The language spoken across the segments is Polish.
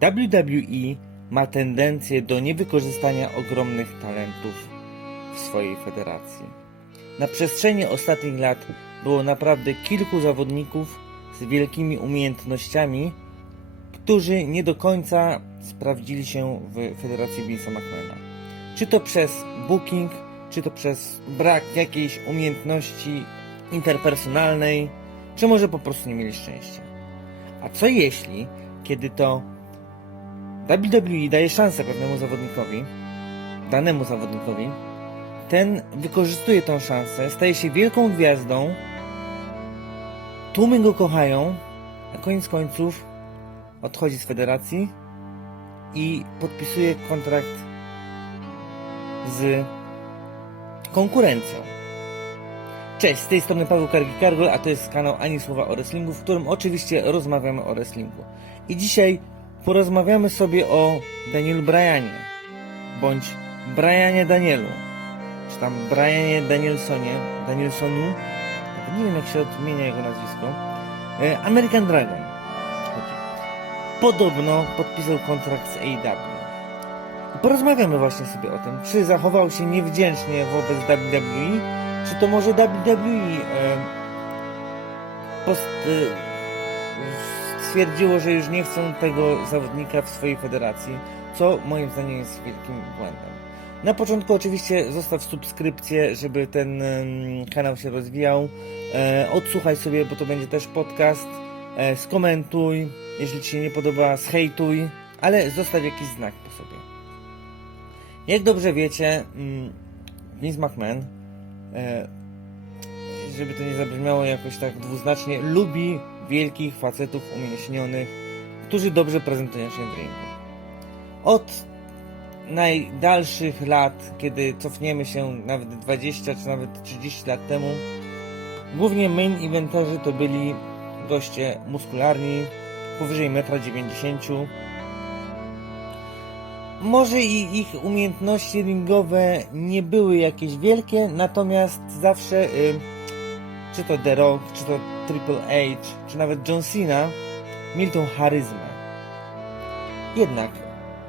WWE ma tendencję do niewykorzystania ogromnych talentów w swojej federacji. Na przestrzeni ostatnich lat było naprawdę kilku zawodników z wielkimi umiejętnościami, którzy nie do końca sprawdzili się w Federacji Vince'a McMahona. Czy to przez booking, czy to przez brak jakiejś umiejętności interpersonalnej, czy może po prostu nie mieli szczęścia. A co jeśli, kiedy to WWE daje szansę pewnemu zawodnikowi, danemu zawodnikowi, ten wykorzystuje tą szansę, staje się wielką gwiazdą, tłumy go kochają, a koniec końców odchodzi z federacji i podpisuje kontrakt z konkurencją. Cześć, z tej strony Paweł Kargi-Kargol, a to jest kanał Ani Słowa o Wrestlingu, w którym oczywiście rozmawiamy o wrestlingu. I dzisiaj porozmawiamy sobie o Danielu Bryanie, bądź Brianie Danielu, czy tam Brianie Danielsonie, Danielsonu, nie wiem jak się odmienia jego nazwisko, E, American Dragon. Podobno podpisał kontrakt z AEW. Porozmawiamy właśnie sobie o tym, czy zachował się niewdzięcznie wobec WWE, czy to może WWE e, post, e, stwierdziło, że już nie chcą tego zawodnika w swojej federacji, co moim zdaniem jest wielkim błędem. Na początku oczywiście zostaw subskrypcję, żeby ten kanał się rozwijał. E, odsłuchaj sobie, bo to będzie też podcast. E, skomentuj, jeśli Ci się nie podoba, zhejtuj, ale zostaw jakiś znak po sobie. Jak dobrze wiecie, mm, Vince McMahon, e, żeby to nie zabrzmiało jakoś tak dwuznacznie, lubi wielkich facetów umięśnionych, którzy dobrze prezentują się w ringu. Od najdalszych lat, kiedy cofniemy się nawet 20 czy nawet 30 lat temu, głównie main eventerzy to byli goście muskularni, powyżej 1,90 m. Może i ich umiejętności ringowe nie były jakieś wielkie, natomiast zawsze, y, czy to The Rock, czy to Triple H, czy nawet John Cena, mieli tą charyzmę. Jednak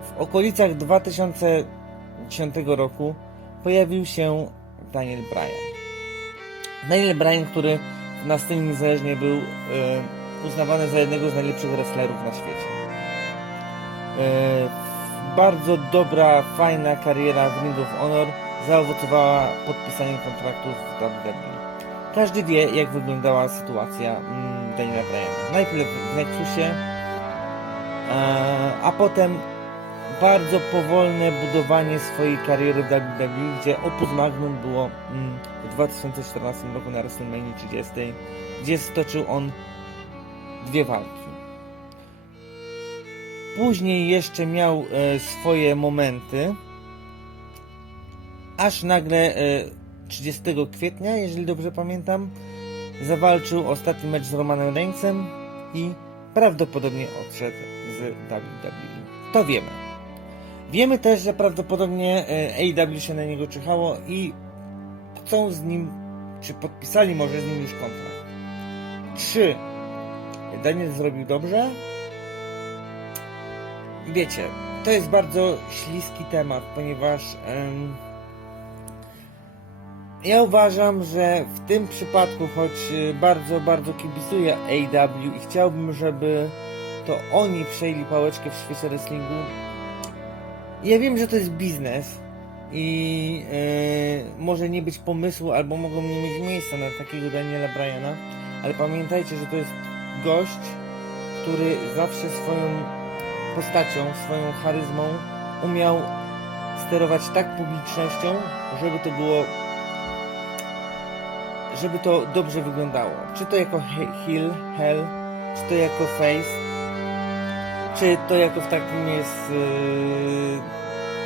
w okolicach 2010 roku pojawił się Daniel Bryan. Daniel Bryan, który na scenie niezależnie był e, uznawany za jednego z najlepszych wrestlerów na świecie. E, bardzo dobra, fajna kariera w Ring of Honor zaowocowała podpisaniem kontraktów w WWE. Każdy wie, jak wyglądała sytuacja mm, Daniela Bryana. Najpierw w Nexusie, a, a potem bardzo powolne budowanie swojej kariery w WWE, gdzie opus magnum było mm, w 2014 roku na WrestleMania 30, gdzie stoczył on dwie walki. Później jeszcze miał e, swoje momenty, aż nagle e, 30 kwietnia, jeżeli dobrze pamiętam, zawalczył ostatni mecz z Romanem Reignsem i prawdopodobnie odszedł z WWE. To wiemy. Wiemy też, że prawdopodobnie e, AEW się na niego czyhało i chcą z nim, czy podpisali może z nim już kontrakt. Czy Daniel zrobił dobrze? Wiecie, to jest bardzo śliski temat, ponieważ em, ja uważam, że w tym przypadku, choć y, bardzo, bardzo kibicuję AEW i chciałbym, żeby to oni przejęli pałeczkę w świecie wrestlingu, ja wiem, że to jest biznes i e, może nie być pomysłu, albo mogą nie mieć miejsca na takiego Daniela Bryana, ale pamiętajcie, że to jest gość, który zawsze swoją postacią, swoją charyzmą umiał sterować tak publicznością, żeby to było żeby to dobrze wyglądało. Czy to jako he- heel, hell, czy to jako face, czy to jako w takim jest yy,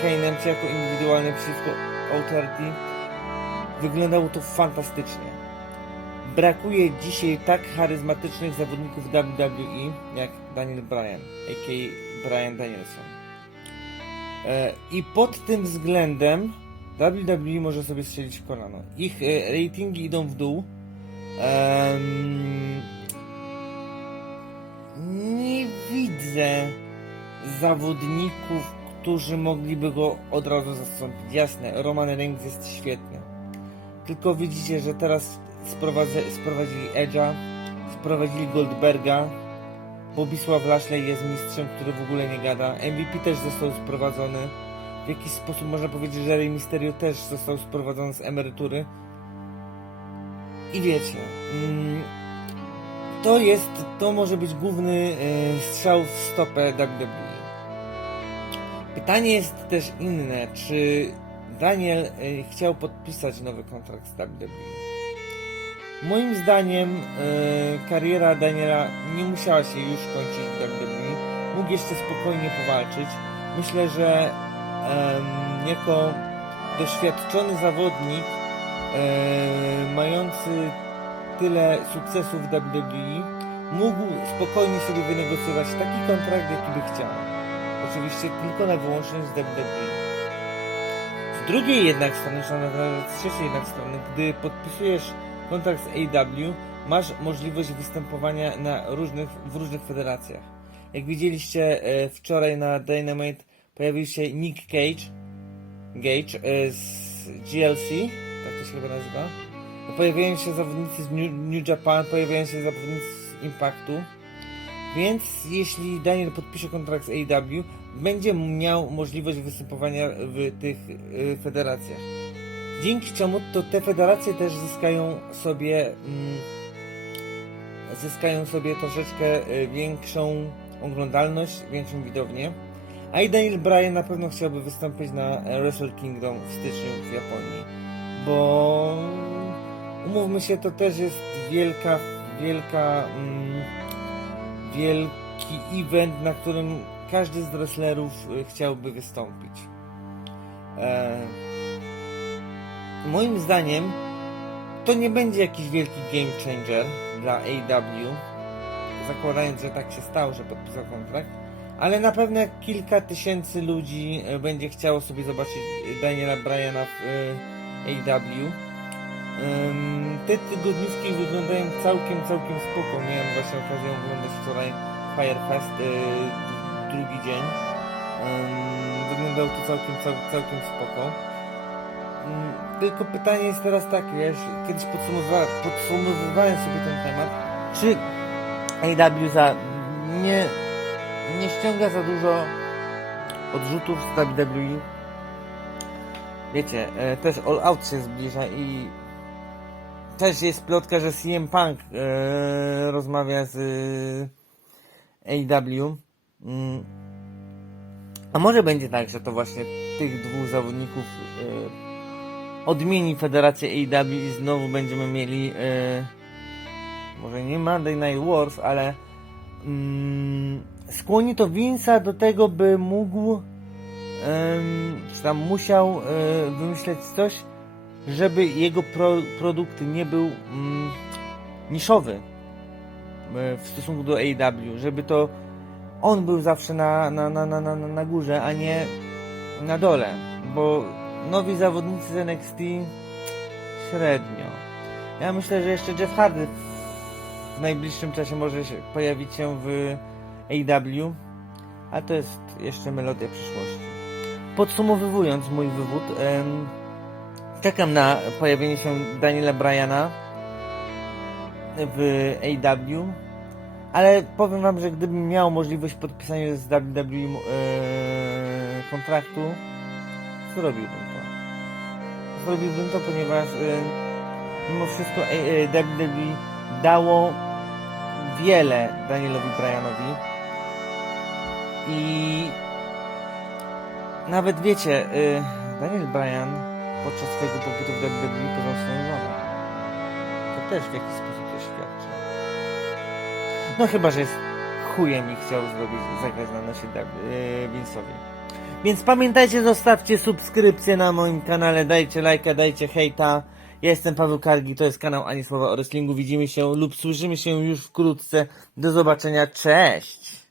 Kane'em, czy jako indywidualny przeciwko Authority. Wyglądało to fantastycznie. Brakuje dzisiaj tak charyzmatycznych zawodników WWE jak Daniel Bryan, a.k.a. Bryan Danielson. E, I pod tym względem WWE może sobie strzelić w kolano. Ich e, ratingi idą w dół. Nie widzę zawodników, którzy mogliby go od razu zastąpić. Jasne, Roman Reigns jest świetny. Tylko widzicie, że teraz sprowadzili Edge'a, sprowadzili Goldberga, Bobisław Lashley jest mistrzem, który w ogóle nie gada. MVP też został sprowadzony. W jakiś sposób można powiedzieć, że Rey Mysterio też został sprowadzony z emerytury. I wiecie, mm, to jest, to może być główny e, strzał w stopę WWE. Pytanie jest też inne, czy Daniel e, chciał podpisać nowy kontrakt z WWE? Moim zdaniem e, kariera Daniela nie musiała się już kończyć w WWE. Mógł jeszcze spokojnie powalczyć. Myślę, że jako doświadczony zawodnik e, mający tyle sukcesów w WWE mógł spokojnie sobie wynegocjować taki kontrakt, jaki by chciał. Oczywiście tylko na wyłącznie z WWE. Z drugiej jednak strony, nawet z trzeciej jednak strony, gdy podpisujesz kontrakt z AEW, masz możliwość występowania na różnych, w różnych federacjach. Jak widzieliście e, wczoraj na Dynamite pojawił się Nick Cage, Gage e, z GLC, tak to się chyba nazywa. Pojawiają się zawodnicy z New, Japan, pojawiają się zawodnicy z Impactu. Więc jeśli Daniel podpisze kontrakt z AEW, będzie miał możliwość występowania w tych y, federacjach. Dzięki czemu to te federacje też zyskają sobie mm, zyskają sobie troszeczkę y, większą oglądalność, większą widownię. A i Daniel Bryan na pewno chciałby wystąpić na Wrestle Kingdom w styczniu w Japonii. Bo umówmy się, to też jest wielka, wielka, mm, wielki event, na którym każdy z wrestlerów y, chciałby wystąpić. E, moim zdaniem to nie będzie jakiś wielki game changer dla AW, zakładając, że tak się stało, że podpisał kontrakt, ale na pewno kilka tysięcy ludzi e, będzie chciało sobie zobaczyć Daniela Bryana w e, AW. Ym, Te tygodniówki wyglądają całkiem, całkiem spoko. Miałem właśnie okazję oglądać wczoraj Firefest, drugi dzień. Wyglądało to całkiem, cał, całkiem spoko. Ym, Tylko pytanie jest teraz takie, ja już kiedyś podsumowa- podsumowywałem sobie ten temat, czy AW za nie, nie ściąga za dużo odrzutów z WWE? Wiecie, e, też All Out się zbliża i też jest plotka, że CM Punk e, rozmawia z e, AEW. Mm. A może będzie tak, że to właśnie tych dwóch zawodników e, odmieni Federacja AEW i znowu będziemy mieli e, może nie Monday Night Wars, ale mm, skłoni to Vince'a do tego, by mógł czy tam musiał e, wymyśleć coś, żeby jego pro, produkt nie był mm, niszowy e, w stosunku do AEW, żeby to on był zawsze na, na, na, na, na, na górze, a nie na dole, bo nowi zawodnicy z NXT średnio. Ja myślę, że jeszcze Jeff Hardy w najbliższym czasie może się pojawić się w AEW, a to jest jeszcze melodia przyszłości. Podsumowując mój wywód, em, czekam na pojawienie się Daniela Bryana w AEW, ale powiem wam, że gdybym miał możliwość podpisania z WWE e, kontraktu, zrobiłbym to. Zrobiłbym to, ponieważ e, mimo wszystko e, e, dało wiele Danielowi Bryanowi i nawet wiecie, y, Daniel Bryan podczas swojego pobytu w WWE poznał swoją żonę. To też w jakiś sposób to świadczy. No chyba, że jest chujem i chciał zrobić, zagrać na nosie yy, Vince'owi. Więc pamiętajcie, zostawcie subskrypcję na moim kanale, dajcie lajka, dajcie hejta. Ja jestem Paweł Kargi, to jest kanał Ani Słowa o Wrestlingu. Widzimy się lub słyszymy się już wkrótce. Do zobaczenia, cześć!